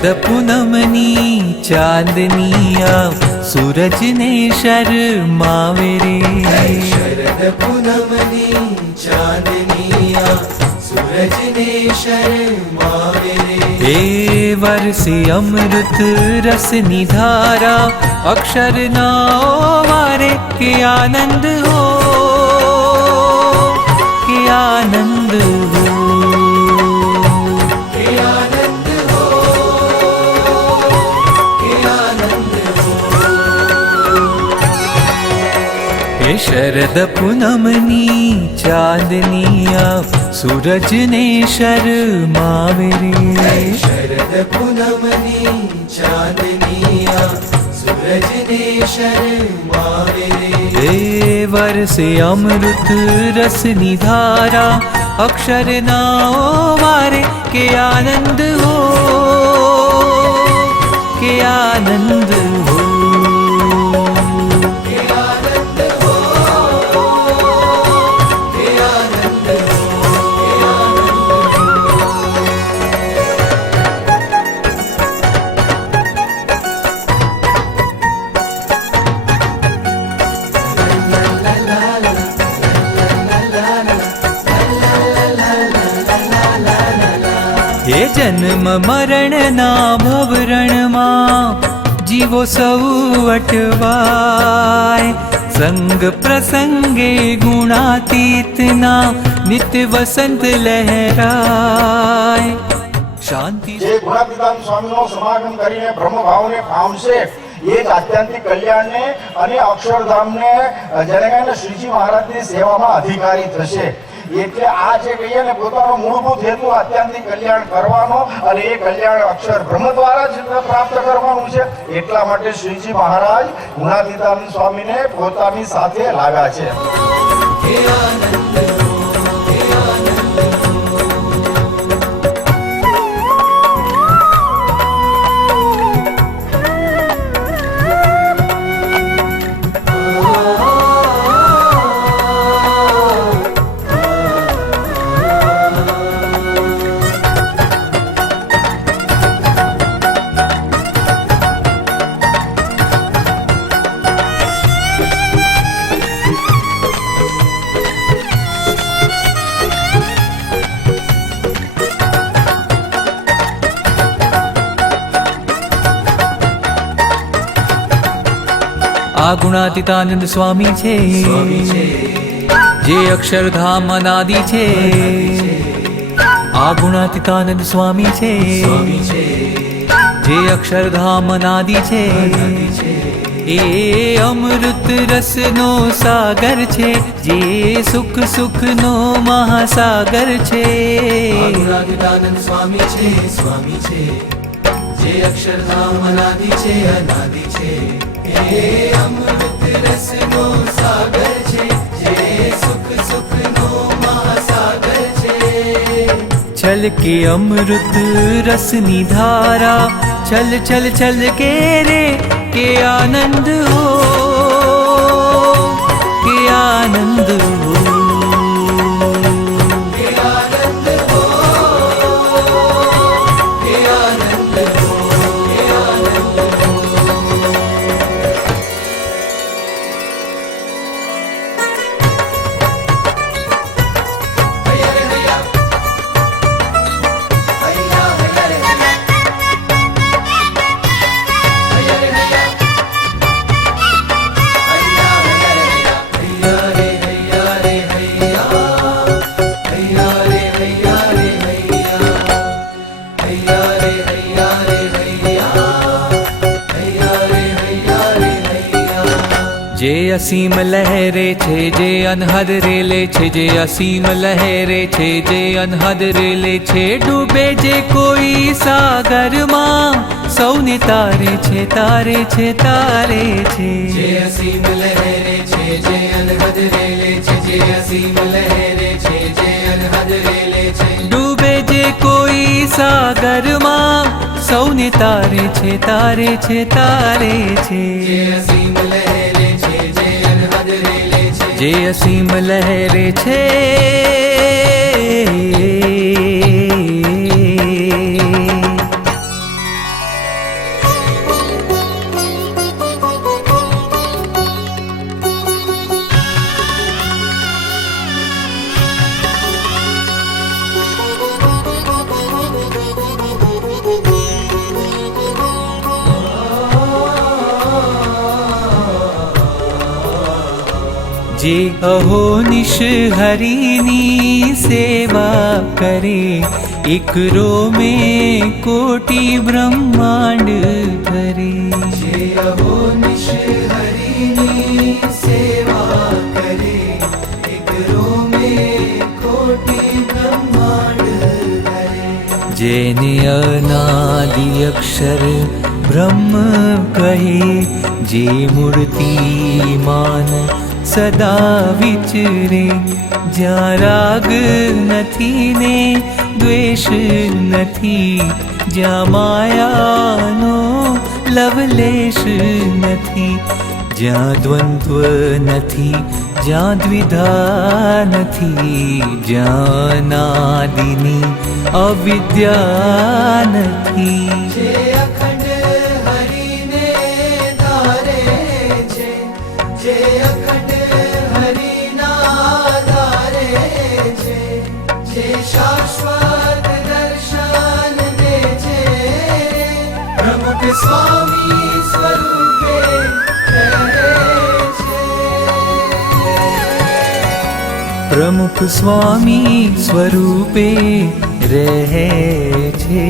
शरद पूनमनी चांदनिया सूरज ने शर्मावे रे। शरद पूनमनी चांदनिया सूरज ने शर्मावे रे। हे वर्षे अमृत रस निधारा अक्षर ना वारे के आनंद हो, के आनंद हो, के आनंद हो, के आनंद हो। हे शरद पूनमनी चांदनिया सूरज ने शर्मावे रे। शरद पूनमनी चांदनिया सूरज ने शर्मावे रे। हे वर्षे अमृत रस निधारा अक्षर ना वारे के आनंद हो, के आनंद हो, के आनंद हो, के आनंद हो, के हे जन्म मरण ना भवरण मां जीवो सौ अटवाय। संग प्रसंगे गुणातीत ना नित्य वसंत लहराय। शांति જે ગુણાતીતાન સ્વામીનો સમાગમ કરીને બ્રહ્મભાવને પામશે એ જ આત્યંતિક કલ્યાણને અને અક્ષરધામને જેને કહીને શ્રીજી મહારાજની સેવામાં અધિકારી થશે। એટલે આ જે કહીએ ને પોતાનો મૂળભૂત હેતુ આત્યંતિક કલ્યાણ કરવાનો અને એ કલ્યાણ અક્ષર બ્રહ્મ દ્વારા જ પ્રાપ્ત કરવાનું છે। એટલા માટે શ્રીજી મહારાજ ગુણાતીતાન સ્વામીને પોતાની સાથે લાવ્યા છે। के आनंद हो, के आनंद हो। આ ગુણાતીતાનંદ સ્વામી છે, જે અક્ષરધામ અનાદિ છે। આ ગુણાતીતાનંદ સ્વામી છે, જે અક્ષરધામ અનાદિ છે। એ અમૃત રસનો સાગર છે, જે સુખ સુખનો મહાસાગર છે। ગુણાતીતાનંદ સ્વામી છે, સ્વામી છે, જે અક્ષરધામ અનાદિ છે, અનાદિ છે। એ અમૃત રસનો સાગર છે, જે સુખ સુખનો મહાસાગર છે। चल के अमृत रसनी धारा चल चल चल के रे के आनंद हो, के आनंद हो, के आनंद हो, के आनंद हो, के आनंद हो। हैया रे हैया, हैया हैया रे हैया, हैया रे हैया, हैया हैया रे हैया, हैया रे हैया रे हैया, हैया रे हैया रे हैया, हैया रे हैया रे हैया, हैया रे हैया रे हैया। जे असीम लहरे छे जे अनहद रेले छे, जे असीम लहरे छे जे अनहद रेले छे। डूबे जे कोई सागर मां सौने तारे छे, तारे छे, तारे छे। जे असीम लहरे छे जे अनहद रेले छे, जे असीम लहरे छे जे अनहद रेले छे। डूबे जे कोई सागर मां सौने तारे छे, तारे छे, तारे छे। जे असीम लहरे छे जे अनहद रेले छे, जे असीम लहरे छे જે અહોનિશ હરિની સેવા કરે, એકરો મેં કોટી બ્રહ્માંડ ધરે. જે અહોનિશ હરિની સેવા કરે, એકરો મેં કોટી બ્રહ્માંડ ધરે. જેને અનાદિ અક્ષર બ્રહ્મ કહે, જે મૂર્તિમાન સદા વિચરે. જ્યાં રાગ નથી ને દ્વેષ નથી, જ્યાં માયાનો લવલેશ નથી, જ્યાં દ્વંદ્વ નથી, જ્યાં દ્વિધા નથી, જ્યાં અનાદિની અવિદ્યા નથી. જે અખંડ હરિને ધારે છે, જે અખંડ હરિના ધારે છે, જે શાશ્વત દર્શન દે છે, પ્રમુખ સ્વામી સ્વરૂપે રહે છે. પ્રમુખ સ્વામી સ્વરૂપે રહે છે.